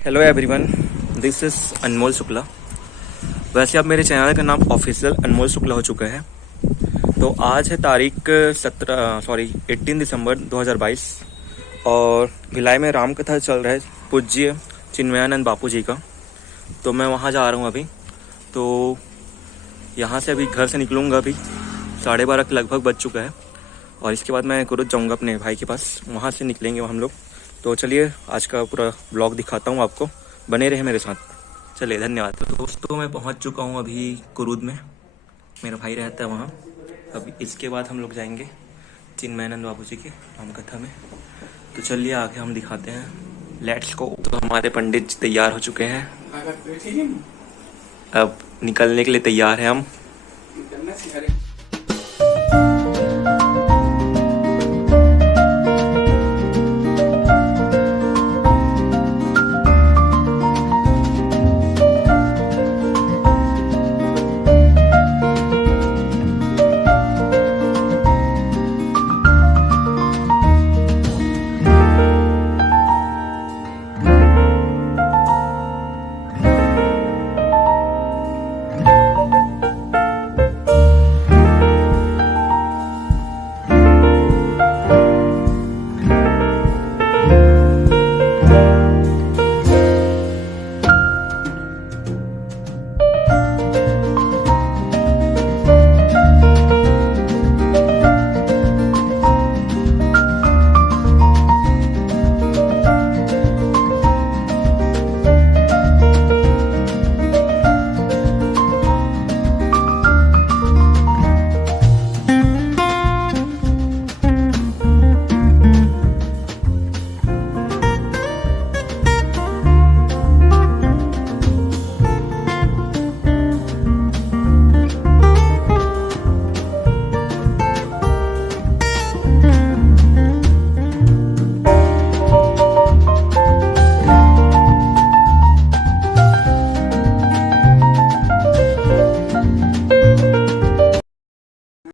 Hello everyone, this is अनमोल शुक्ला। वैसे अब मेरे चैनल का नाम ऑफिशियल अनमोल शुक्ला हो चुका है। तो आज है तारीख 18 दिसंबर 2022 और भिलाई में राम कथा चल रहा है पूज्य चिन्मयानंद बापू जी का। तो मैं वहाँ जा रहा हूँ अभी। तो यहाँ से अभी घर से निकलूँगा, अभी 12:30 के लगभग बज चुका है और इसके बाद मैं कुरुद जाऊँगा अपने भाई के पास। वहाँ से निकलेंगे हम लोग। तो चलिए आज का पूरा ब्लॉग दिखाता हूँ आपको, बने रहे मेरे साथ। चलिए, धन्यवाद। तो दोस्तों मैं पहुँच चुका हूँ अभी कुरुद में, मेरा भाई रहता है वहाँ। अब इसके बाद हम लोग जाएंगे चिन्मयानंद बाबू जी के राम कथा में। तो चलिए आगे हम दिखाते हैं, लेट्स गो। तो हमारे पंडित जी तैयार हो चुके हैं, अब निकलने के लिए तैयार हैं हम।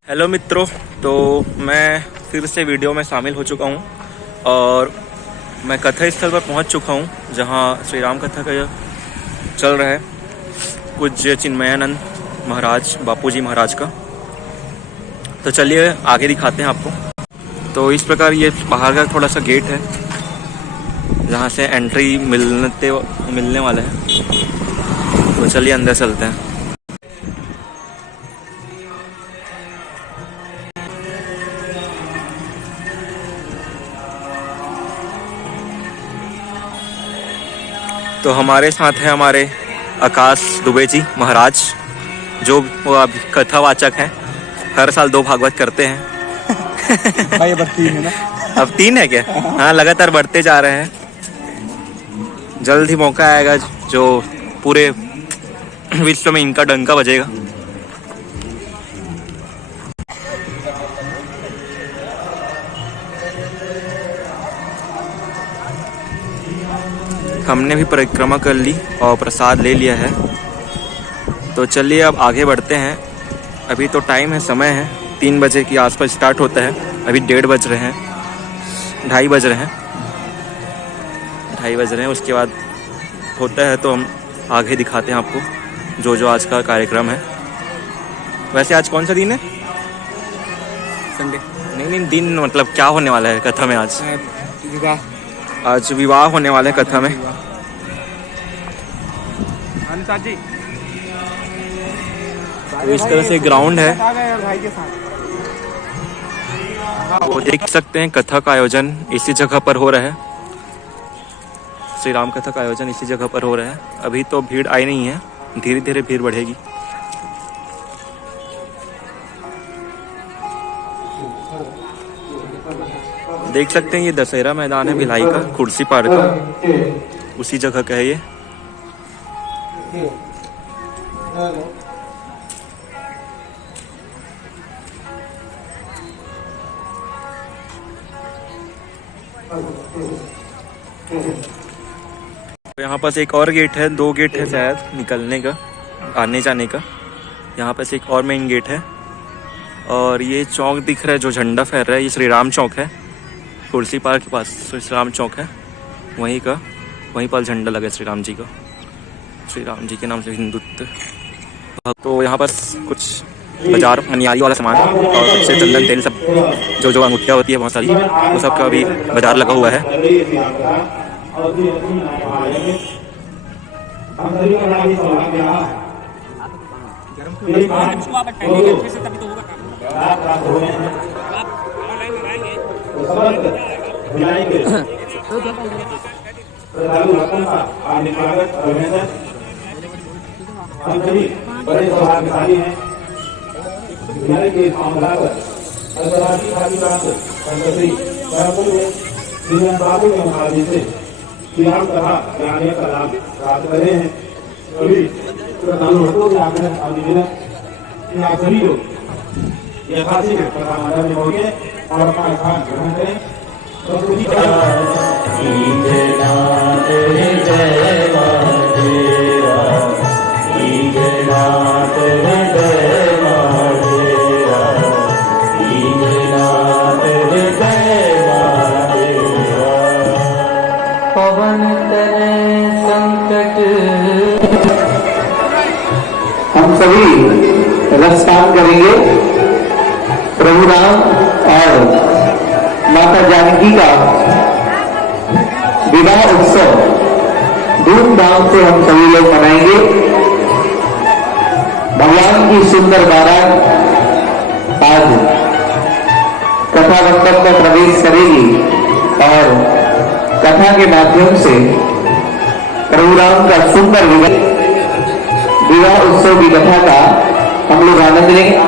हेलो मित्रों, तो मैं फिर से वीडियो में शामिल हो चुका हूँ और मैं कथा स्थल पर पहुँच चुका हूँ जहाँ श्री राम कथा का चल रहा है पूज्य चिन्मयानंद महाराज बापू जी महाराज का। तो चलिए आगे दिखाते हैं आपको। तो इस प्रकार ये बाहर का थोड़ा सा गेट है जहाँ से एंट्री मिलने वाला है। तो चलिए अंदर चलते हैं। तो हमारे साथ है हमारे आकाश दुबे जी महाराज, जो वो अभी कथावाचक हैं। हर साल 2 भागवत करते हैं। भाई अब 3 है ना? अब 3 है क्या? हाँ, लगातार बढ़ते जा रहे हैं। जल्द ही मौका आएगा जो पूरे विश्व में इनका डंका बजेगा। हमने भी परिक्रमा कर ली और प्रसाद ले लिया है। तो चलिए अब आगे बढ़ते हैं। अभी तो टाइम है, समय है 3 बजे के आसपास स्टार्ट होता है। अभी 1:30 बज रहे हैं, 2:30 बज रहे हैं, 2:30 बज रहे हैं। उसके बाद होता है तो हम आगे दिखाते हैं आपको जो जो आज का कार्यक्रम है। वैसे आज कौन सा दिन है? संडे। नहीं, दिन मतलब क्या होने वाला है कथा में आज? विवाह। आज विवाह होने वाला है कथा में। तो इस तरह से ग्राउंड है, भाई के साथ वो देख सकते हैं। कथा का आयोजन इसी जगह पर हो रहा है, श्री राम कथा का आयोजन इसी जगह पर हो रहा है। अभी तो भीड़ आई नहीं है, धीरे धीरे भीड़ बढ़ेगी। देख सकते हैं ये दशहरा मैदान है भिलाई का, कुर्सी पार्क का, उसी जगह का है ये। यहाँ पास एक और गेट है, 2 गेट है शायद निकलने का, आने जाने का। यहाँ पास एक और मेन गेट है और ये चौक दिख रहा है जो झंडा फहर रहा है, ये श्री राम चौक है। कुर्सी पार्क के पास श्री राम चौक है वहीं का, वहीं पर झंडा लगा है श्री राम जी का, श्री राम जी के नाम से हिंदुत्व। तो यहाँ पर कुछ बाजार मनियारी वाला सामान और कुछ चंदन तेल सब जो अंगूठियाँ होती है बहुत सारी, वो सब का भी बाजार लगा हुआ है। बड़े सौभाग्यशाली हैं के अंतर्गत अंतर्राष्ट्रीय खादी प्राप्त संतश्री बाबू के मुखाग्नि से श्रीराम कथा ज्ञान का लाभ प्राप्त करे हैं। सभी श्रद्धालुओं के आग्रह और निवेदन कि आप सभी लोग यथाशीघ्र कथा मंडप में पहुंचे और अपना स्थान ग्रहण करें। पवन तने संकट हम सभी रसपान करेंगे। प्रभु राम और माता जानकी का विवाह उत्सव धूमधाम से हम सभी लोग मनाएंगे। भगवान की सुंदर बारात आज कथा मंडप में प्रवेश करेगी और कथा के माध्यम से प्रभु राम का सुंदर विवाह उत्सव की कथा का हम लोग आनंद लेंगे।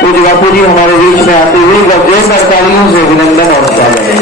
पूज्य बापू जी हमारे बीच में आते हुए जोरदार तालियों से अभिनंदन और स्वागत है।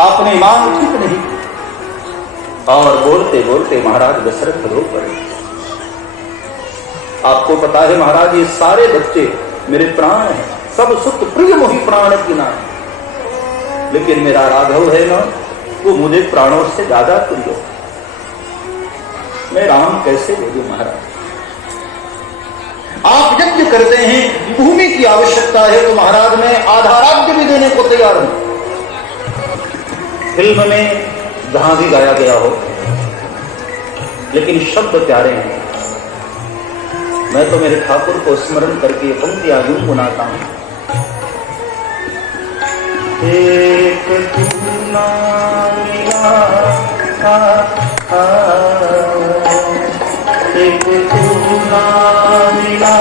आपने मांग ठीक नहीं और बोलते बोलते महाराज दशरथ रो पड़े। आपको पता है महाराज, ये सारे बच्चे मेरे प्राण हैं, सब सुख प्रिय मोहि प्राण की नाम, लेकिन मेरा राघव है ना, वो मुझे प्राणों से ज्यादा प्रिय। मैं राम कैसे ले दूं महाराज? आप यज्ञ करते हैं, भूमि की आवश्यकता है, तो महाराज मैं आधा राज्य भी देने को तैयार हूं। फिल्म में जहां भी गाया गया हो, लेकिन शब्द प्यारे हैं। मैं तो मेरे ठाकुर को स्मरण करके पंक्तियां यूं गुनाता हूं। एक तू ना मिला, एक तू ना मिला,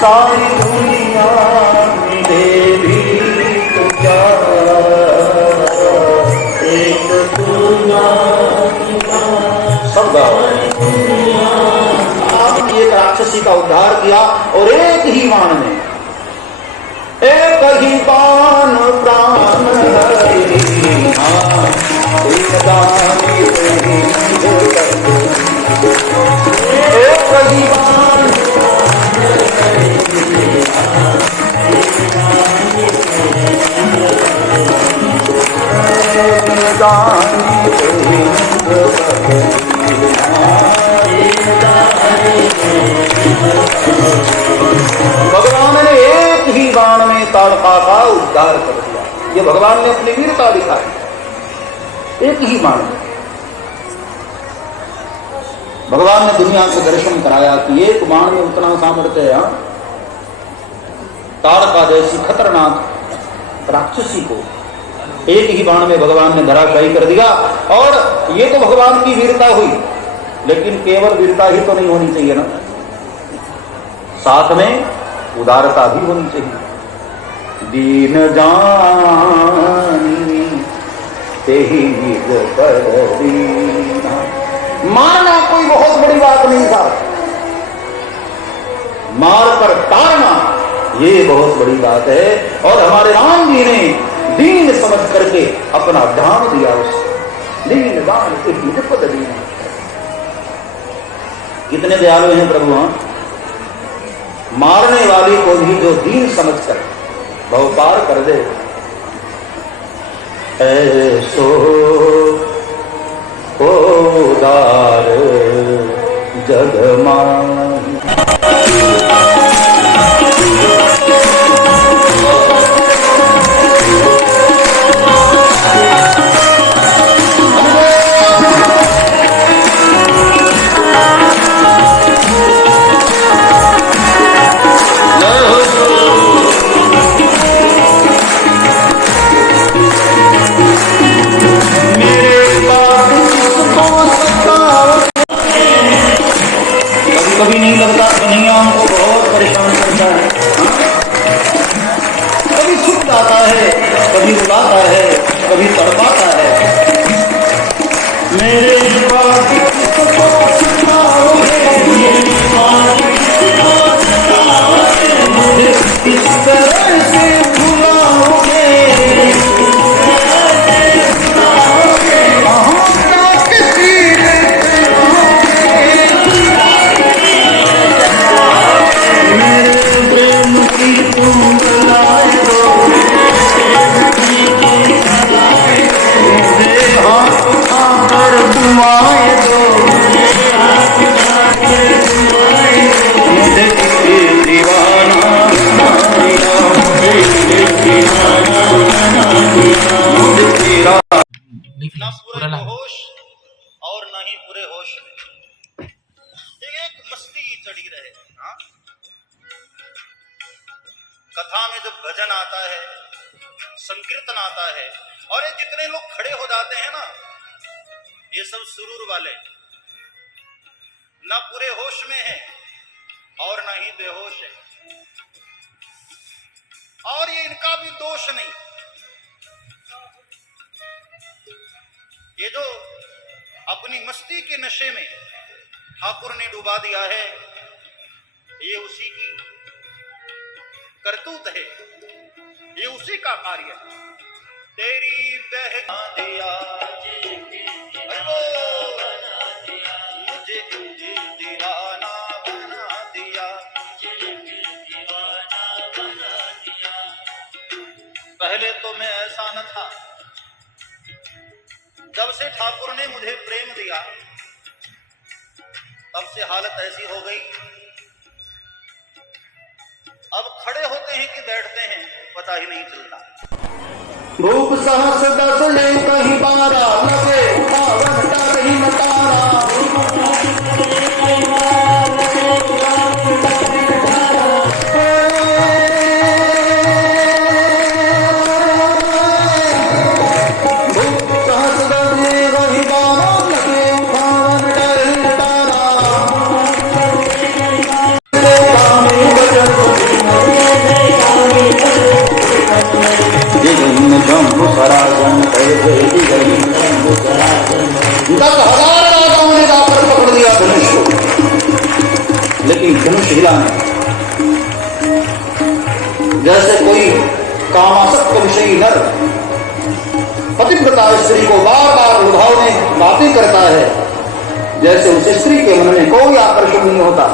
सारी दुनिया मिले भी तो क्या, एक तू ना मिला, सब गाओ। आपने एक राक्षसी का उद्धार किया और एक ही बाण में, एक ही बाण प्राण एक ही बाण का उद्धार कर दिया। ये भगवान ने अपनी वीरता दिखाई एक ही बाण। भगवान ने दुनिया को दर्शन कराया कि एक बाण में उतना सामर्थ्य है। ताड़का जैसी खतरनाक राक्षसी को एक ही बाण में भगवान ने धराशायी कर दिया। और ये तो भगवान की वीरता हुई, लेकिन केवल वीरता ही तो नहीं होनी चाहिए ना, साथ में उदारता भी होनी चाहिए। दीन जानी तेहि निज पर दीना। मारना कोई बहुत बड़ी बात नहीं था, मार कर तारना ये बहुत बड़ी बात है। और हमारे राम जी ने दीन समझ करके अपना ध्यान दिया उसको। दीन दान तेहि निज पर दीना। कितने दयालु हैं प्रभु। हाँ, मारने वाली को भी जो दीन समझकर भव पार कर दे। ऐसो उदार जग माही। कभी नहीं लगता कन्हैया को बहुत परेशान करता है। कभी सुख जाता है, कभी रुलाता है, कभी तड़पाता है। मेरे मुझे किस तरह से भुलाओगे। ना पूरे होश और ना ही पूरे होश में एक मस्ती चढ़ी रहे। हाँ? कथा में जब भजन आता है, संकीर्तन आता है, और ये जितने लोग खड़े हो जाते हैं ना, ये सब सुरूर वाले ना पूरे होश में है और ना ही बेहोश है। और ये इनका भी दोष नहीं। ये जो अपनी मस्ती के नशे में ठाकुर ने डुबा दिया है, ये उसी की करतूत है, ये उसी का कार्य है। तेरी बहना दिया मुझे दीवाना बना दिया। पहले तो मैं ऐसा न था, जब से ठाकुर ने मुझे प्रेम दिया तब से हालत ऐसी हो गई। अब खड़े होते हैं कि बैठते हैं पता ही नहीं चलता। भूख सहस दस ले कहीं 12 लगे पावन कहीं मतारा। लेकिन धनुष हिला नहीं। जैसे कोई कामासक्त विषयी नर पतिव्रता स्त्री को बार बार लुभावने बातें करता है, जैसे उस स्त्री के मन में कोई आकर्षण नहीं होता,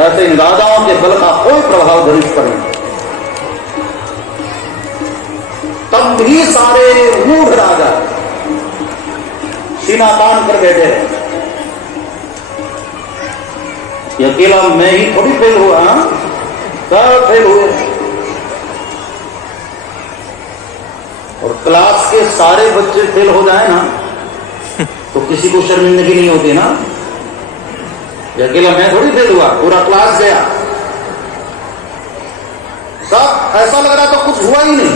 ऐसे इन राजाओं के बल का कोई प्रभाव धनुष पर नहीं। तब भी सारे मूढ़ राजा सीना तान कर बैठे हैं। ये अकेला मैं ही थोड़ी फेल हुआ, सब फेल हुए। और क्लास के सारे बच्चे फेल हो जाए ना तो किसी को शर्मिंदगी नहीं होती ना। अकेला मैं थोड़ी फेल हुआ, पूरा क्लास गया, सब ऐसा लग रहा तो कुछ हुआ ही नहीं।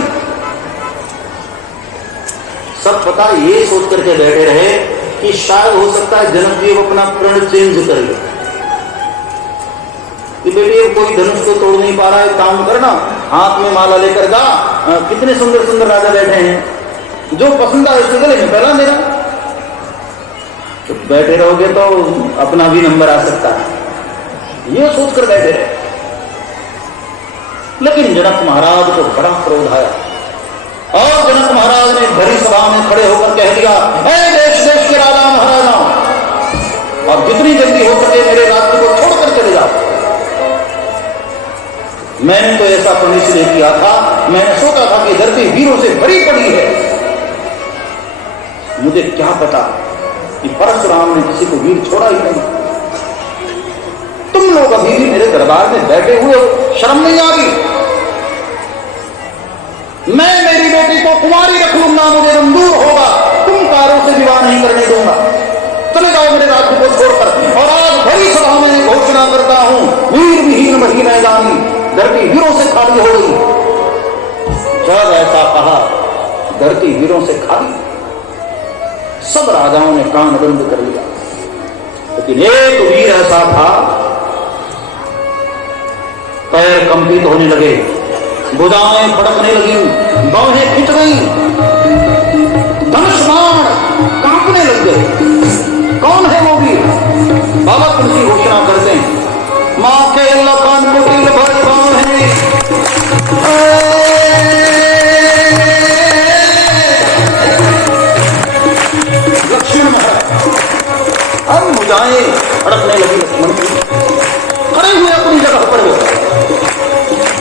सब पता ये सोच करके बैठे रहे कि शायद हो सकता है जनकदेव अपना प्रण चेंज कर ले कि बेटी कोई धनुष को तोड़ नहीं पा रहा है, काम करना, हाथ में माला लेकर जा। कितने सुंदर सुंदर राजा बैठे हैं, जो पसंद है उसके गले में पहला मेरा। तो बैठे रहोगे तो अपना भी नंबर आ सकता है, ये सोचकर बैठे रहे। लेकिन जनक महाराज को बड़ा क्रोध आया और जनक महाराज ने भरी सभा में खड़े होकर कह दिया, हे देश देश के राजा महाराजा, अब जितनी जल्दी हो सके मेरे राज्य को छोड़कर चले जाओ। मैंने तो ऐसा प्रण इसलिए किया था, मैंने सोचा था कि धरती वीरों से भरी पड़ी है। मुझे क्या पता कि परशुराम ने किसी को वीर छोड़ा ही नहीं। तुम लोग अभी भी मेरे दरबार में बैठे हुए हो, शर्म नहीं आ रही? मैं मेरी बेटी को कुमारी रख लूंगा, मुझे मंजूर होगा, तुम कारों से विवाह नहीं करने दूंगा। चले जाओ मेरे राज्य को छोड़कर। और आज बड़ी सभा में घोषणा करता हूं, वीर विहीन वही मैदानी, धरती वीरों से खाली हो गई। जब ऐसा कहा धरती वीरों से खाली, सब राजाओं ने कान बंद कर लिया। लेकिन एक वीर ऐसा था, पैर कंपित होने लगे, भुजाएं फड़कने लगी, बाहें खिंच गई, धनुष बाण कांपने लग गए। कौन है वो वीर? बाबा तुलसी घोषणा करते हैं, मां के लखन कुटिल भर बाहें, लक्ष्मण महाराज। अब भुजाएं फड़कने लगी लक्ष्मण की, खड़े हुए अपनी जगह पर हो,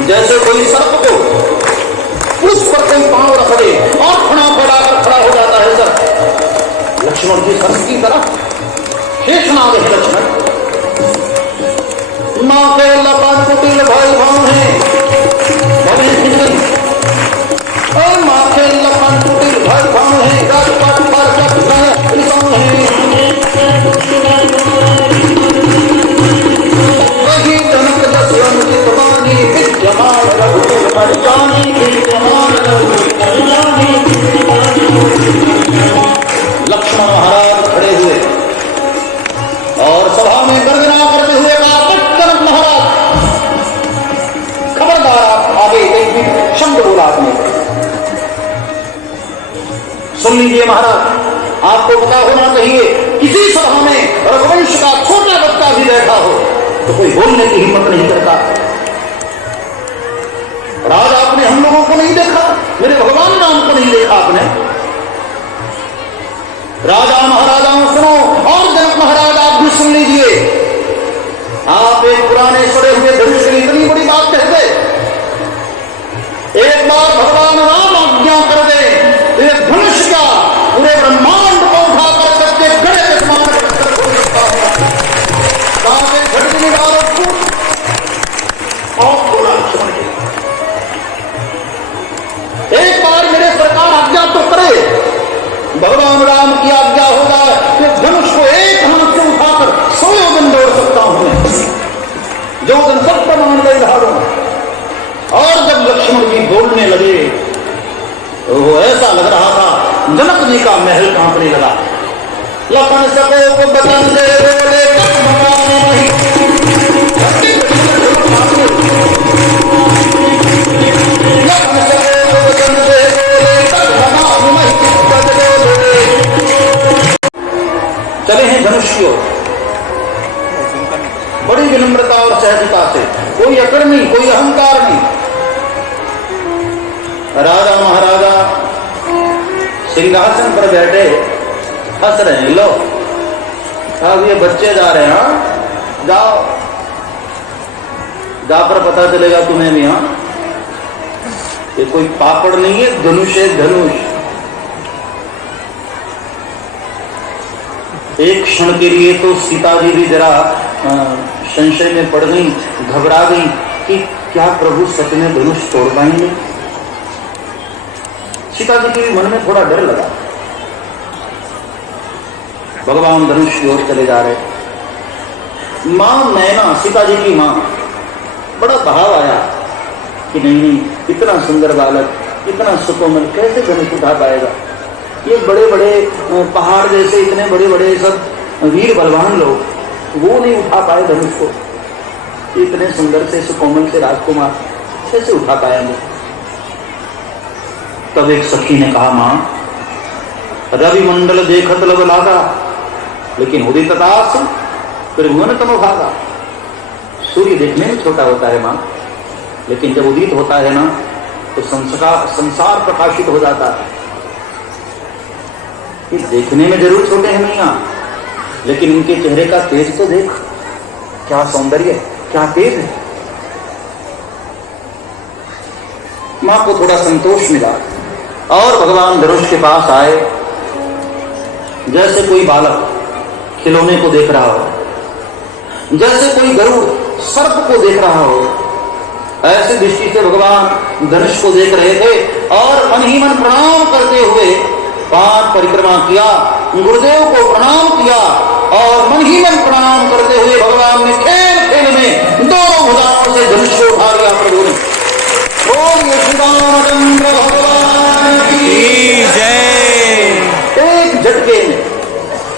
जैसे कोई सर्प को उस पर कोई पांव रख दे और खड़ा फैलाकर खड़ा हो जाता है सर। लक्ष्मण की सर्प की तरह शेषनाग है लक्ष्मण। मां के लपन कुटिल भय भाव है, और मां के लपन कुटिल भय भाव है, राजपाट पर जब वही जनक दस्यन की कमानी, विद्यमान रघुकुल परिजानी, विद्यमान रघुकुल परिजानी। लक्ष्मण महाराज खड़े हुए और सभा में गर्जना करते हुए कहा, जनक महाराज खबरदार, आप आगे एक भी शब्द बोला आपने। सुन लीजिए महाराज, आपको पता होना चाहिए, किसी सभा में रघुवंश का छोटा बच्चा भी बैठा हो तो कोई बोलने की हिम्मत नहीं करता। और आज आपने हम लोगों को नहीं देखा, मेरे भगवान राम को नहीं देखा आपने। राजा महाराजाओं सुनो, और जनक महाराज आप भी सुन लीजिए। आप एक पुराने सड़े हुए धनुष की इतनी बड़ी बात कह गए, एक बार भगवान राम आज्ञा कर दे, एक धनुष का पूरे ब्रह्मांड को उठा कर करके गड़े के समान हो सकता है। घटनी और बोला लक्ष्मण जी, एक बार मेरे सरकार आज्ञा तो करे, भगवान राम की आज्ञा होगा कि धनुष को एक हाथ से उठाकर 100 योजन दौड़ सकता हूं मैं, जो दिन सब प्रमाण ले धारूं। और जब लक्ष्मण जी बोलने लगे तो वो ऐसा लग रहा था जनक जी का महल कांपने लगा। लखन सको को बदन दे बोले तक भगवान नहीं, लखन सको को बदन दे बोले तक भगवान नहीं। चले हैं धनुष की ओर, बड़ी विनम्रता और सहजता से, कोई अकड़ नहीं, कोई अहंकार नहीं। राजा महाराजा सिंहासन पर बैठे हंस रहे हैं। लो अब ये बच्चे जा रहे हैं, हाँ जाओ, जाकर पता चलेगा तुम्हें भी। हाँ ये कोई पापड़ नहीं है, धनुष है धनुष। एक क्षण के लिए तो सीता जी भी जरा संशय में पड़ गई, घबरा गई कि क्या प्रभु सच में धनुष तोड़ पाएंगे। सीता जी के मन में थोड़ा डर लगा। भगवान धनुष की ओर चले जा रहे। मां नैना, सीता जी की मां, बड़ा भाव आया कि नहीं, इतना सुंदर बालक, इतना सुकोमल कैसे धनुष उठा पाएगा। ये बड़े बड़े पहाड़ जैसे इतने बड़े बड़े सब वीर बलवान लोग, वो नहीं उठा पाए धनुष को। इतने सुंदर से सुकोमल से राजकुमार कैसे उठा पाएंगे। तब एक सखी ने कहा, मां रवि मंडल देखत लब लागा, लेकिन उदित तास फिर मन तम भागा। सूर्य देखने में छोटा होता है मां, लेकिन जब उदित होता है ना तो संसार प्रकाशित हो जाता है। कि देखने में जरूर छोटे हैं मैया, लेकिन उनके चेहरे का तेज तो देख, क्या सौंदर्य, क्या तेज है। मां को थोड़ा संतोष मिला और भगवान धनुष के पास आए। जैसे कोई बालक खिलौने को देख रहा हो, जैसे कोई गरुड़ सर्प को देख रहा हो, ऐसी दृष्टि से भगवान धनुष को देख रहे थे और मन ही मन प्रणाम करते हुए 5 परिक्रमा किया, गुरुदेव को प्रणाम किया और मन ही मन प्रणाम करते हुए भगवान ने खेल खेल में 2 भुजाओं से धनुष को उठा लिया प्रभु ने। ओम श्री रामचंद्र भगवान की जय। एक झटके में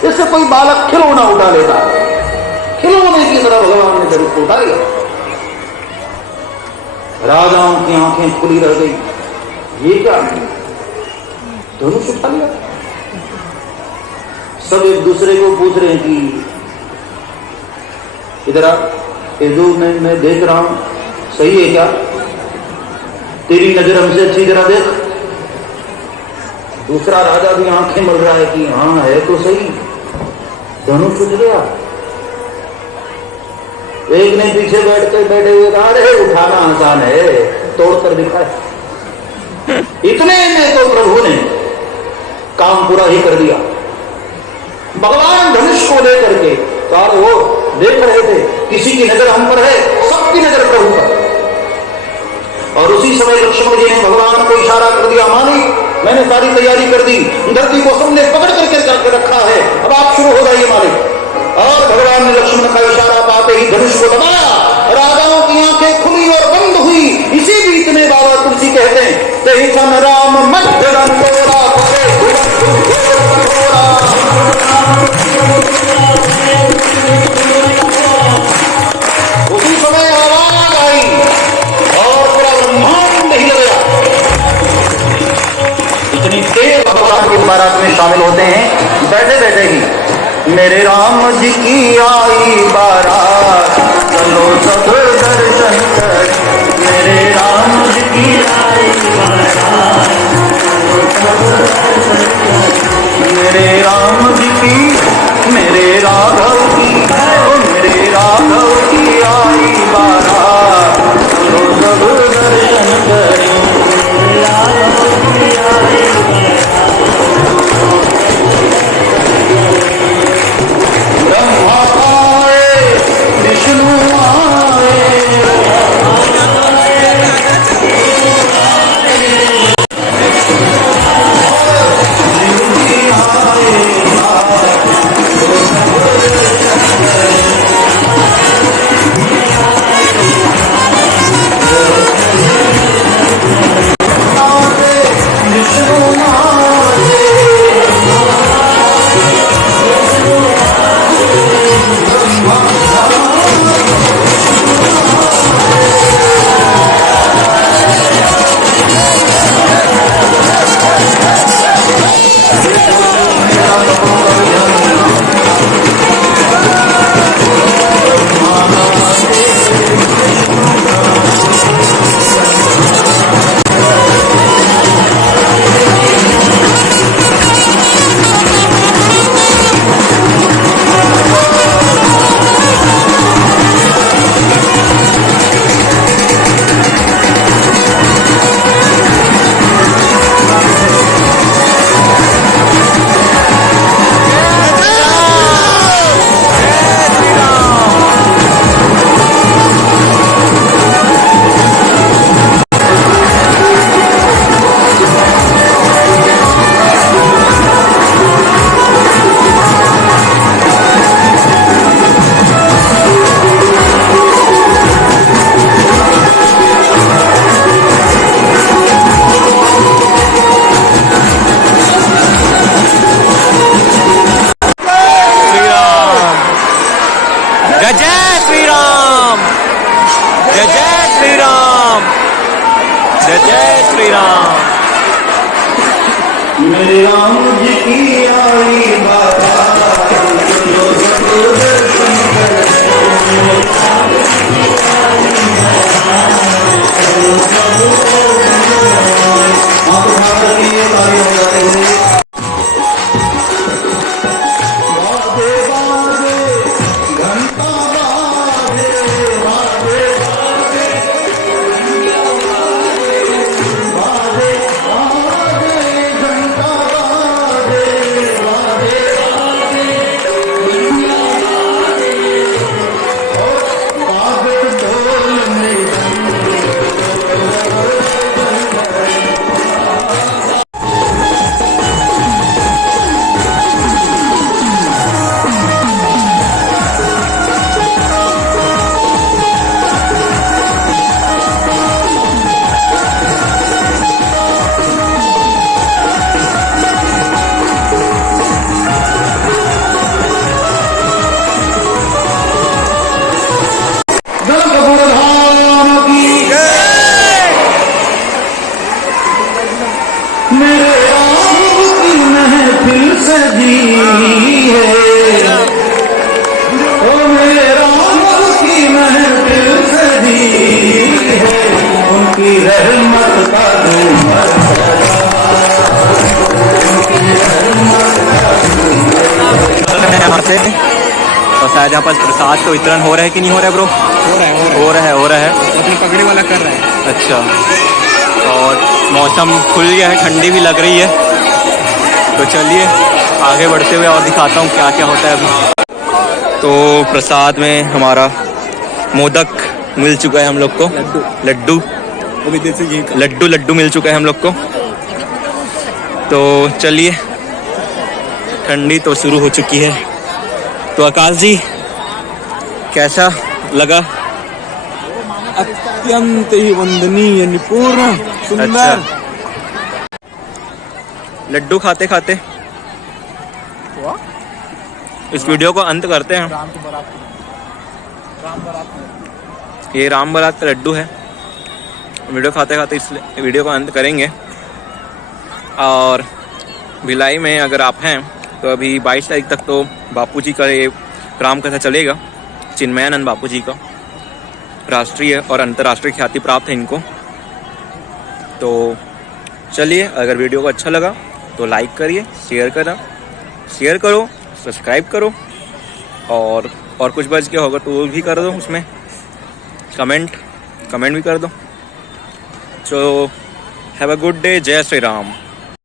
जैसे कोई बालक खिलौना उठा लेता, खिलौने की तरह भगवान ने धनुष को उठा लिया। राजाओं की आंखें खुली रह गई, ये क्या, धनुष उठा लिया। सब एक दूसरे को पूछ रहे हैं कि इधर आ, ये जो मैं देख रहा हूं सही है क्या, तेरी नजर हमसे अच्छी जरा देख। दूसरा राजा भी आंखें मल रहा है कि हाँ है तो सही, धनुष उठ गया। एक ने पीछे बैठे हुए कहा, अरे उठाना आसान है, तोड़कर दिखाए। इतने में तो प्रभु ने काम पूरा ही कर दिया। भगवान धनुष को लेकर के चारों ओर देख रहे थे, किसी की नजर हम पर है, सबकी नजर प्रभु पर। और उसी समय लक्ष्मण जी ने भगवान को इशारा कर दिया, मालिक मैंने सारी तैयारी कर दी, धरती को सबने पकड़ करके रखा है, अब आप शुरू हो जाइए मालिक। और भगवान ने लक्ष्मण का इशारा पाते ही धनुष को दबाया, राजाओं की आंखें खुली और बंद हुई। इसी बीच में बाबा तुलसी कहते हैं, तेहि सन राम मध्य रंगोरा उसी समय आवाज आई और पूरा ब्रह्मांड हिल गया। इतनी तेज भगवान के बारात में शामिल होते हैं, बैठे बैठे ही मेरे राम जी की आई बारात, चलो सब दर्शन कर। मेरे राम जी की आई बारात, चलो सब दर्शन कर। मेरे राम जी की, मेरे राघव की, मेरे राघव की आई बारात, चलो सब दर्शन करें। राघव की आई ब्रह्मा आए, विष्णु आए, जय जय श्री राम, जय जय श्री राम। मेरे राम जी की आई बारात, जो सबको दर्शन मेरे राम की महफिल सजी है, ओ मेरे राम की महफिल सजी है, उनकी रहमत का यहाँ से और शायद यहाँ पर प्रसाद तो वितरण हो रहा है कि नहीं हो रहा है ब्रो? हो रहा है। अपनी पगड़ी वाला कर रहा है। अच्छा, और मौसम खुल गया है, ठंडी भी लग रही है। तो चलिए आगे बढ़ते हुए और दिखाता हूँ क्या क्या होता है अभी। तो प्रसाद में हमारा मोदक मिल चुका है हम लोग को, लड्डू लड्डू मिल चुका है हम लोग को। तो चलिए, ठंडी तो शुरू हो चुकी है। तो आकाश जी कैसा लगा? अत्यंत ही वंदनीय, निपुण, सुंदर। अच्छा। लड्डू खाते खाते इस वीडियो को अंत करते हैं। ये राम बारात का लड्डू है। वीडियो खाते खाते इस वीडियो को अंत करेंगे। और भिलाई में अगर आप हैं तो अभी 22 तारीख तक तो बापूजी का ये राम कथा चलेगा। चिन्मयानंद बापूजी का राष्ट्रीय और अंतर्राष्ट्रीय ख्याति प्राप्त है इनको। तो चलिए, अगर वीडियो को अच्छा लगा तो लाइक करिए, शेयर करो, सब्सक्राइब करो, और कुछ बच गया होगा तो वो भी कर दो, उसमें कमेंट भी कर दो। So have a good day. जय श्री राम।